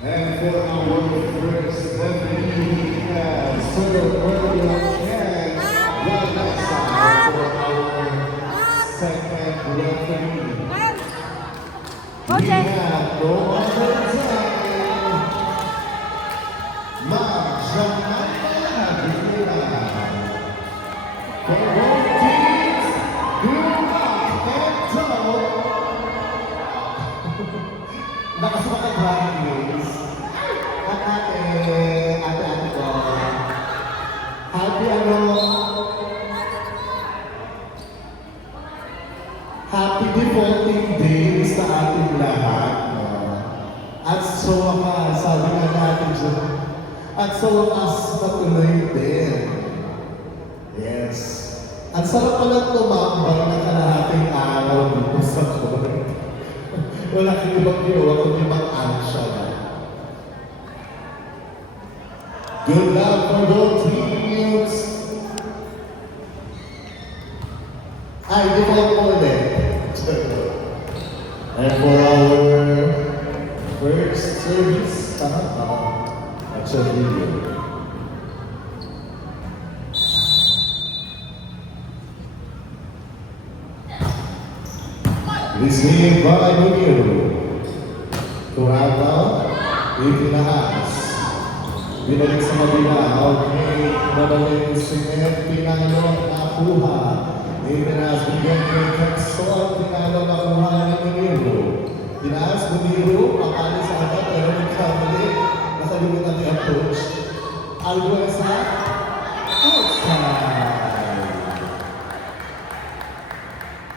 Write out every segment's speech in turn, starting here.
And for our first referee, we have Sir William and Vanessa for our second referee. We have no other than Ma'am Jamaica Rivera. For both teams, good luck and go! Nakasukat ang Grammys. At ate ko. Happy defaulting day sa ating lahat. At so wakas, sabi nga natin dyan. At so wakas, natuloy din. Yes. At sarap pala tumambay na kalahating araw dito sa court. Wala kang ibang ginawa kung ibang action. Good luck for both teams. Ay, default mo ulit. And for our first service, actually, received by Muniro. Kurata, itinahas. Binalik sa mabila. Okay, madaling singet, pinalo, nakuha. Itinahas, bigyan kay Texon, pinalo, nakuha ni Muniro. Tinaas, Muniro, papali sa atat, pero nagkamali. Nakalimutan ni approach. Alguesa, outside.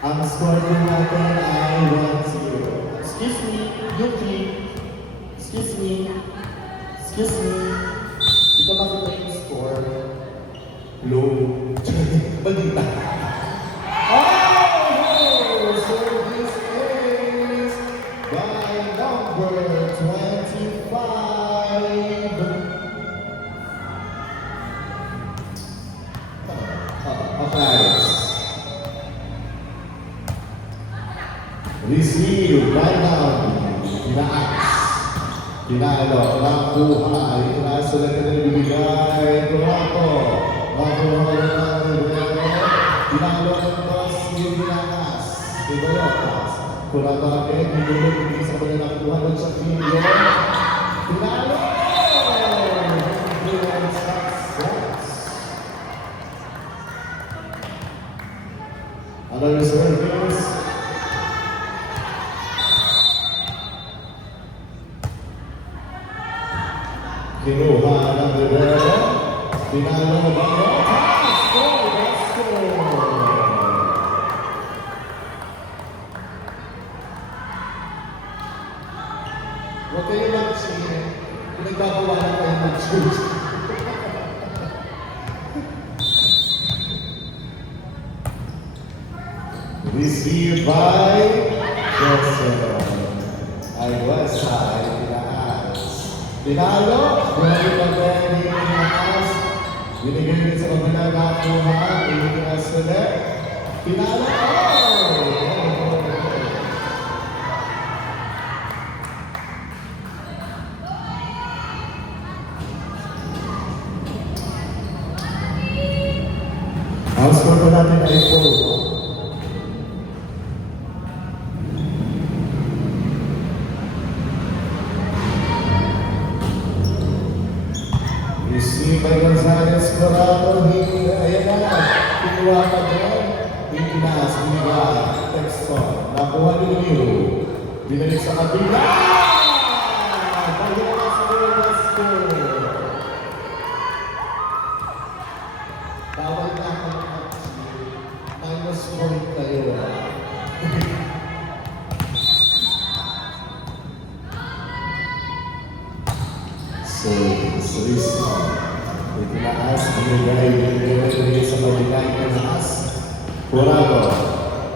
Ang score din natin ay 1-0. Excuse me, Yuki. Excuse me. Excuse me. Di ko makita yung score. Low. Balita. Oh! So this is by number 25. Okay. Receive by now. Tinaas. Tinalo. Nakuha. Itinaas sa natin ang bibigay. Kurato. Nakuha na ng Guerrero. Tinalo ang boss. Tinaas. Tinaas. Kurato natin. Tinulog. Hindi sa pala nakuha ng Shakiro. Tinalo. Tinalo. Success. Another service. Kinuha ng Guerrero. Tinalo ng Barrota. Score! That's score! Huwag kayo mag-cheer. Pinagbabawalan kayo mag-choose. Received by Johnson. Ay, west side. Tinalo, grabe pag-ibig ng Tinaas. Binigay din sa kabila nakuha, Tinaas ulit. Tinalo! Ang score ko natin ay 4. Received by Gonzales, Corrado, ayan na, kinuha pa dyan, itinaas, binigay, Texon, nakuha ni Muniro, binalik sa kabila, bagay na sa score. Bawal na ako minus point kayo. So, itinaas, binigay sa mabigay itinaas. Corrado,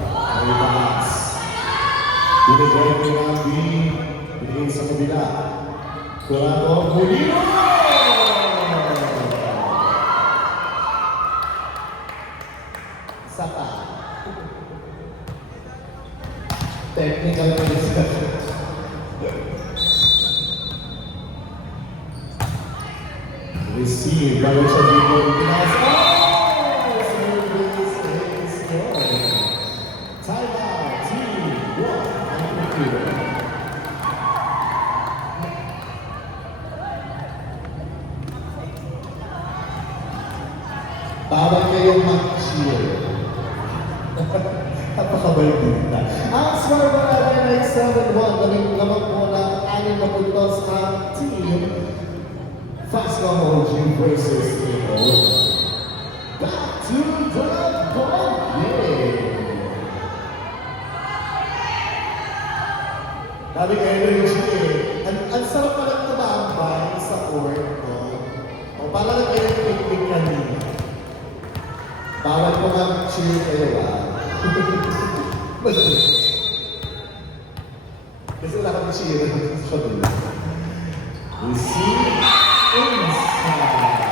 ay itaas. Binigay ni Nabi, binigay sa kabila. Corrado, Muniro! Saka. Technical Receive by Richard Vigo. Pinas. Oh! Service is good. Time out. Team 1. Ang computer. Parang kayong mag-cheer. Napakabaldita. Ang score mo natin ay 7-1. Galing lamang po ng 6 na puntos ang team Fastcom OG versus Ino. Back to the ball game. Daming energy eh. Ang sarap pa lang tumambay sa court, no? O parang kayo picnic kanina. Bawal ko mag-cheer kayo ba? Kasi wala kang cheer sa dulo. We see inside.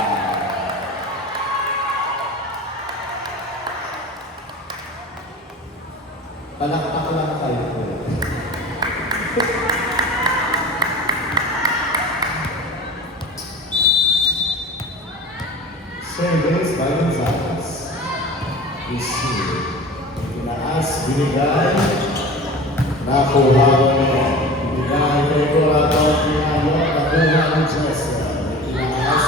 Palakpak lang kayo po. Service by Gonzalez. Receive. Tinaas, binigay. Nakuha ko niya. Binigay kay Corato, tinalo, nakuha ng Jessica. Tinaas,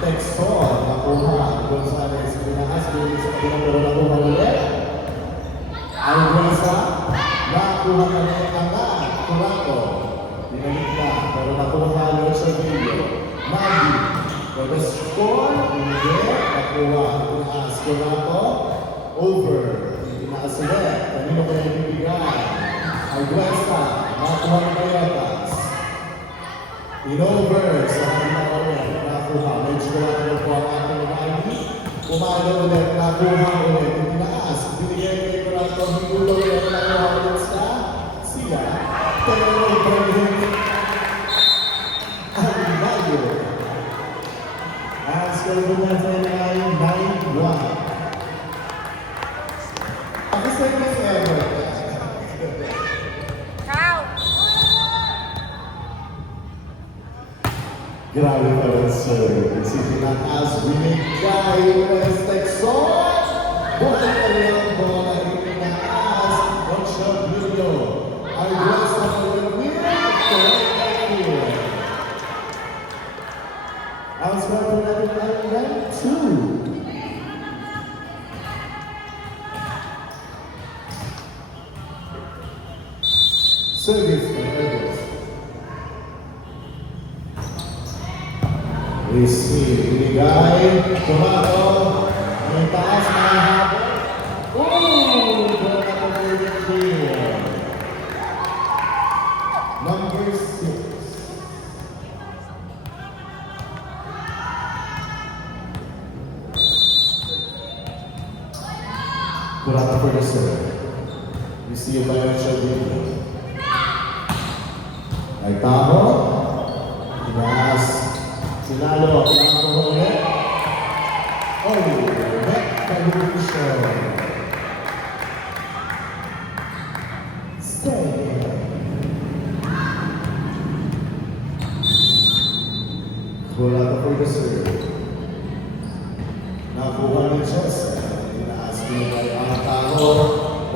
Textor, nakuha. Gonzalez, tinaas, binigay sa kabilang pero nakuha ulit. Albuesa, nakuha ka niya ang Corato. Binalik na, pero nakuha ulit sa video. Maggie, for the score, binigay, nakuha. Tinaas, Corato. Over. Tinaas ulit. Kanino kaya ibibigay? Alguesta. Nakuha ng Payatas. In-over sa kanina ulit. Nakuha. Medyo wala ka po ang ating mga Umalo ulit. Nakuha ulit. Tinaas. Binigay kay Corato. Higulo ulit. Nakuha ulit sa siya. Pero Ibrahim. Alimayo. Ang score mo natin ay 9-1. Ako sa inyo si Edward. Grabe pa rin, sir. Si Tinaas, binigay West Texas. Buhay pa rin ang bola ni Tinaas. Rochelle Blillo. Ay West of the Wheel. Correct here. Ang score natin ay 9-2. Service by Edwards. Receive, binigay, Corato, ang taas na habon. Ooh! Bola na po here. Number 6. Corato for the serve. Receive by Richard. Ay tamo, tinaas, sinalo, pinakakuha ulit. Oh, back calculation. Stay. Wala ka for the serve. Nakuha ni Jess. Tinaas, binigay ang tamo.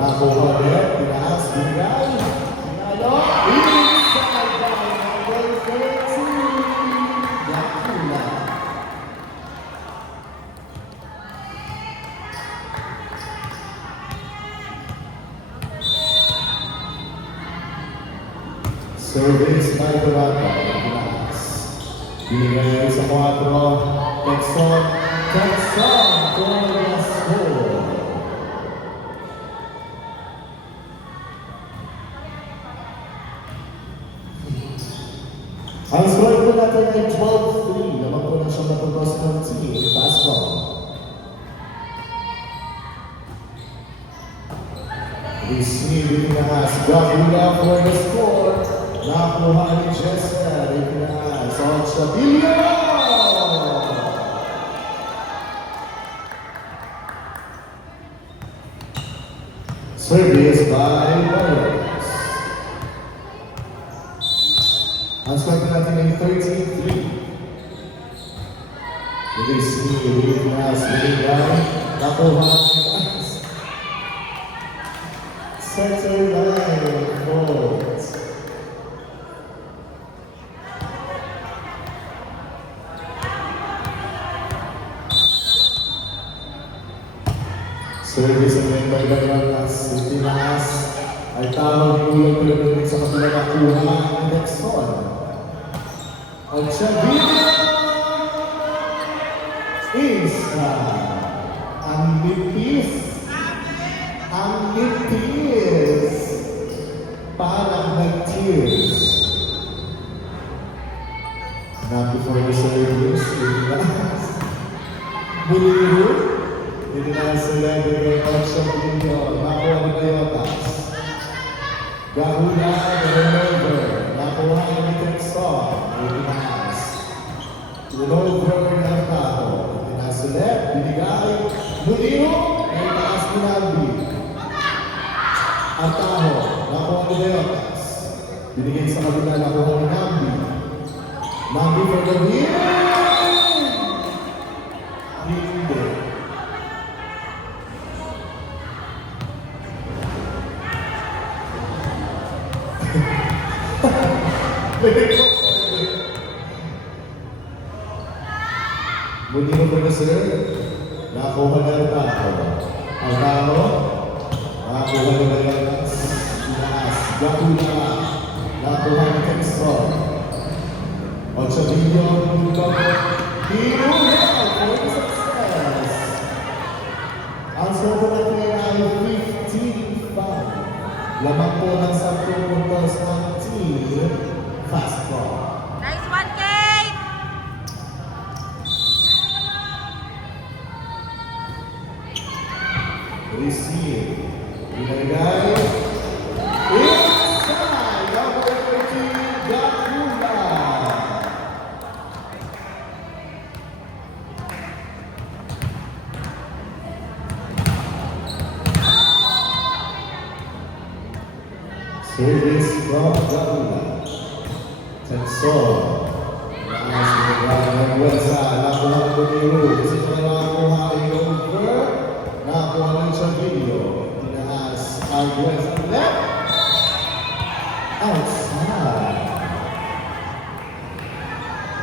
Nakuha ulit, tinaas, binigay. Sinalo, service by Corato. Binigay sa 4. Texon for the score. Ang score po natin ay 12-3. Naman po na siyang natapos ng team Fastcom. Receive Tinaas. Gagula for the score. Nakuha ni Jessica. Tinaas. On sa Bilyo! Service by Warriors. Ang score natin ay 13-3. Receive as binigay. Nakuha ang center line point. Service ang may Bayanas. Tinaas ay tamang iulang pinapinig sa kapila na kuha ang Dexon. At siya isa ang nipis. Ang nipis. Parang nag-tears. Not before the service. Buliru. Hindi na sila ng option ninyo. Nakuha ni Bayotas. Gahula, Revolver. Nakuha ni Texon. Itinas. Revolver ng tao. Itinas sila. Binigay. Buliru. Itinas ni Nalbi. Ang tao. Nakuha ni Bayotas. Binigay sa kabila. Nakuha ni Nalbi. Nalbi for the win. Hindi. Muli mo ba na sir? Nakuha na ang tao. Ang tao, nakuha na ba yan? Inaas. Gahula. Nakuha ni Texon. O sa video, Hinula for the success. Ang score natin ay 15-5. Lamang po ng 10 puntos ang team Fastball. Nice one, Kate! Receive. Binagay. Inside. Number 13, Gahula. Service from Gahula. Texon. Naas ng Buenza. Nakuha ng Buliru. Kasi ito na nakuha ay over. Nakuha ng Chavillo. Tinaas ang Buenza. Left. Outside.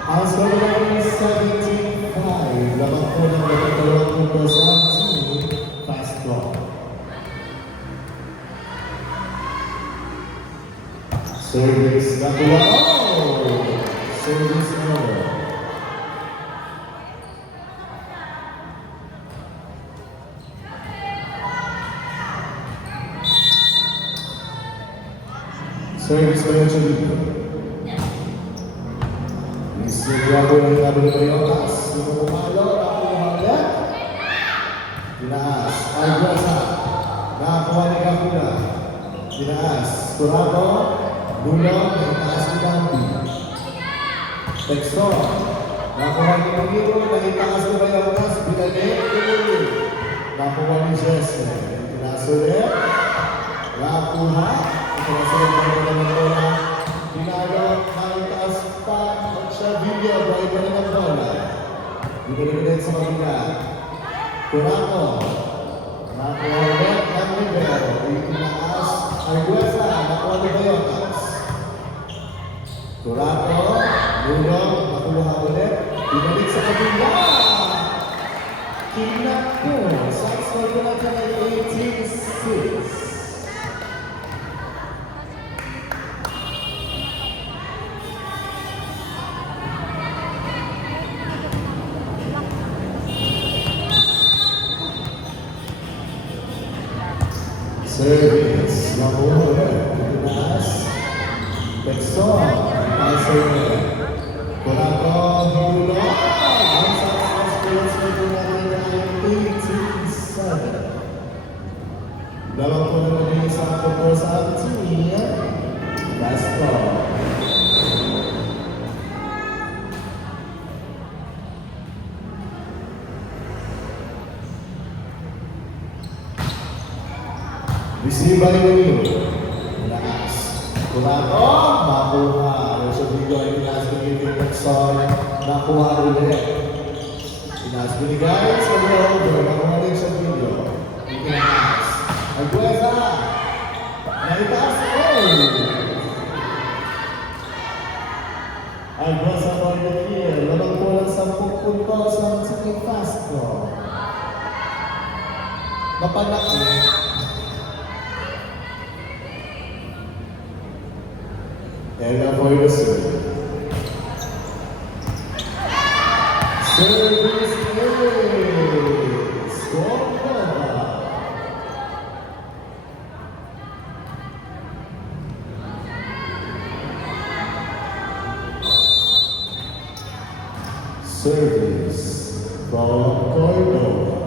Ang score natin 17-5. Lamang po ng dalawang puntos ang team Fastball. Service nakuha. Service mo. Service mo yung Chalito. Isigago ng Nabi ng Bayotas. Yung pumalo, nakuha left. Tinaas. Arguasa. Nakakuha ni Gahula. Tinaas. Turado. Bulong. Tinaas ni Bambi. Texon. Nakuha ni Buliru. Tinaas ni Bayotas. Binagay. Nakuha ni Jesse. Tinaas ulit. Nakuha. Tinaas ulit ng bola. Binago. Naitaas pa. At siya video. Buhay pa rin ang bola. Binagay sa kabila. Turado. Nakuha ulit ng Rivero. Tinaas. Arguesa. Nakuha ni Bayotas. Turado. Bulong. Nakuha ulit. Binalik sa kabila. Kinap po. Shots for the natin ay 18-6. Service. Nakuha ulit. Tinaas. Texon. Nasa ulit. Turado. Bulong. Ang success points for the natin ay 18-7. Dalawang po naman yung isang punto sa team Fastball. Receive by Buliru. Naas. Turado. Makuha. Sa video ay tinaas ni Texon. Nakuha ulit. Pinas binigay sa over. Nakuha sa video. Pinas. Arguesa. Naitaas. Arguesa for the kill. Lamang po lang 10 puntos ang Team Pasco. Mapanaki. And for the serve. Service is Scorpova. Service from Cordova.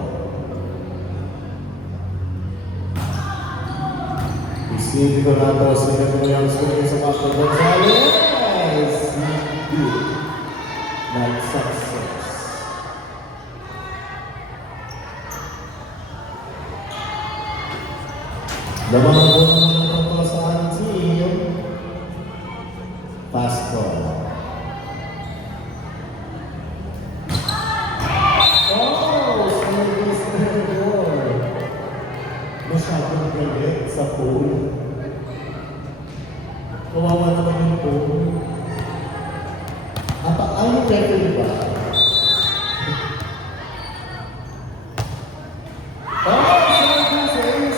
Isipin ko na ito, sino mo yung swing sa Pastor Gonzalez. Hindi. Nag-success. Lamang po naman ito sa team. Pasco. Service error. Masyadong galit sa pool. Kawawa naman yung pool. Ano referee ba? Service is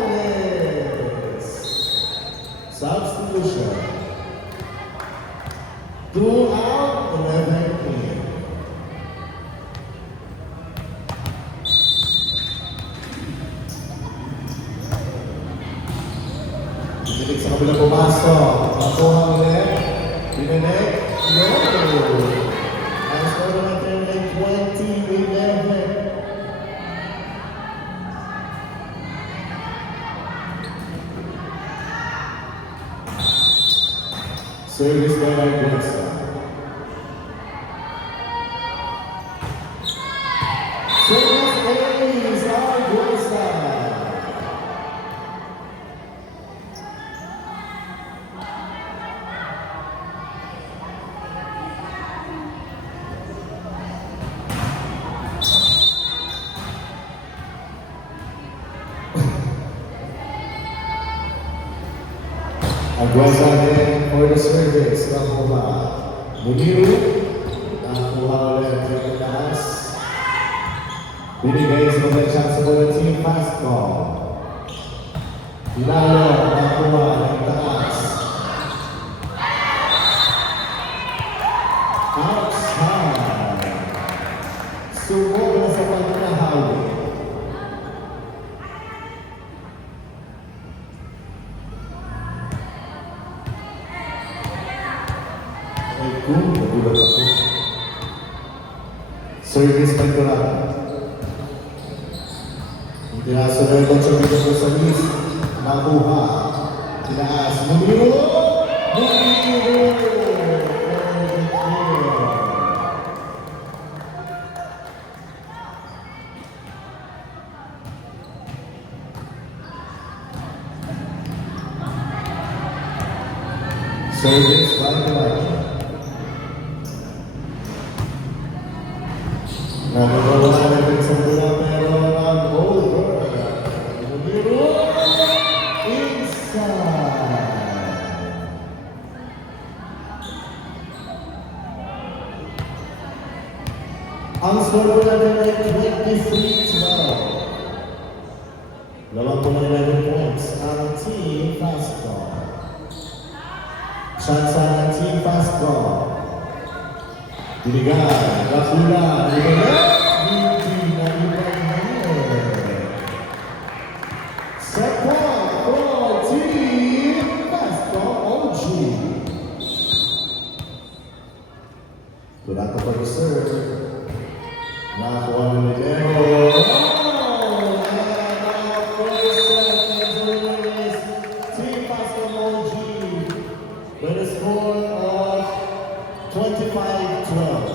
Gonzalez. Substitution. 2 out, 11 clear. Pipilit sa kabila pumasok. Makuha ulit. Pinanek. Ang score natin ay 20-11. Service by Arguesa. Service is Arguesa. Arguesa din for the service. Nakuha. Muniru. Nakuha ulit ang Pinas. Binigay sa mga chance mo ng Team Pasco. Pinalo. Nakuha ng taas. Outside. Sumog na sa pagkakahawi. Service by Corral. Tinasunod ang sabi ko sa list. Nakuha. Tinaas. Muniru! Service by Corral. Nagagawa natin sa mula pero nag-over. Muniru! Inside! Ang score natin ay 23-12. Lamang po ng 11 points ang Team Pasco. Chance ng Team Pasco. Binigay, Rakula, hindi na ibang sa point for Team Pasco OG. Tula ka pag-serve. Nakakuha ng Lidero. Team Pasco OG with a score of 25-12.